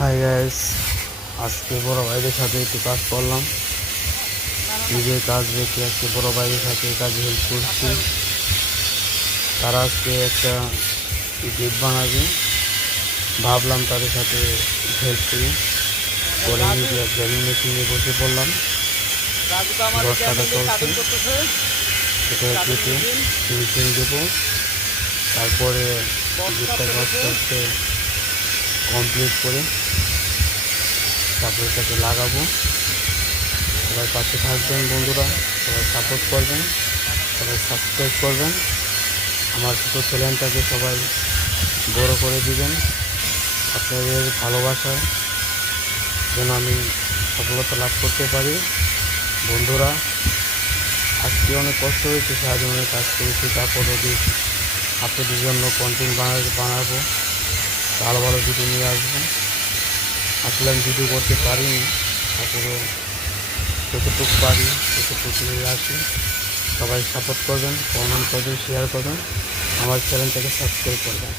Hi guys, আজকে বড় ভাইদের সাথে একটু কাজ করলাম। নিজের কাজ রেখে আজকে বড় ভাইদের সাথে কাজে হেল্প করছি। তারা আজকে একটা গেট বানাবে, ভাবলাম তাদের সাথে হেল্প করি। করে নিজে ড্রাইভিং মেশিনে বসে পড়লাম। 10 টাকা চলছে, এটা কেটে ফিনিশিং দেবো। তারপরে গেটটাকে আস্তে আস্তে কমপ্লিট করে তারপরে এটাকে লাগাবো। সবাই পাশে থাকবেন বন্ধুরা, সবাই সাপোর্ট করবেন, সবাই সাবস্ক্রাইব করবেন। আমার ছোটো চ্যানেলটাকে সবাই বড় করে দিবেন। আপনাদের ভালোবাসায় যেন আমি সফলতা লাভ করতে পারি। বন্ধুরা, আজকে অনেক কষ্ট হয়েছে, সারাদিন অনেক কাজ করেছি, তারপরে আপনাদের জন্য কন্টেন্ট বানাবো, ভালো ভালো ভিডিও নিয়ে আসবো। আসলে আমি ভিডিও করতে পারিনি, তারপরে যতটুকু পারি ততটুকু নিয়ে আসি। সবাই সাপোর্ট করবেন, কমেন্ট করবেন, শেয়ার করবেন, আমার চ্যানেলটাকে সাবস্ক্রাইব করবেন।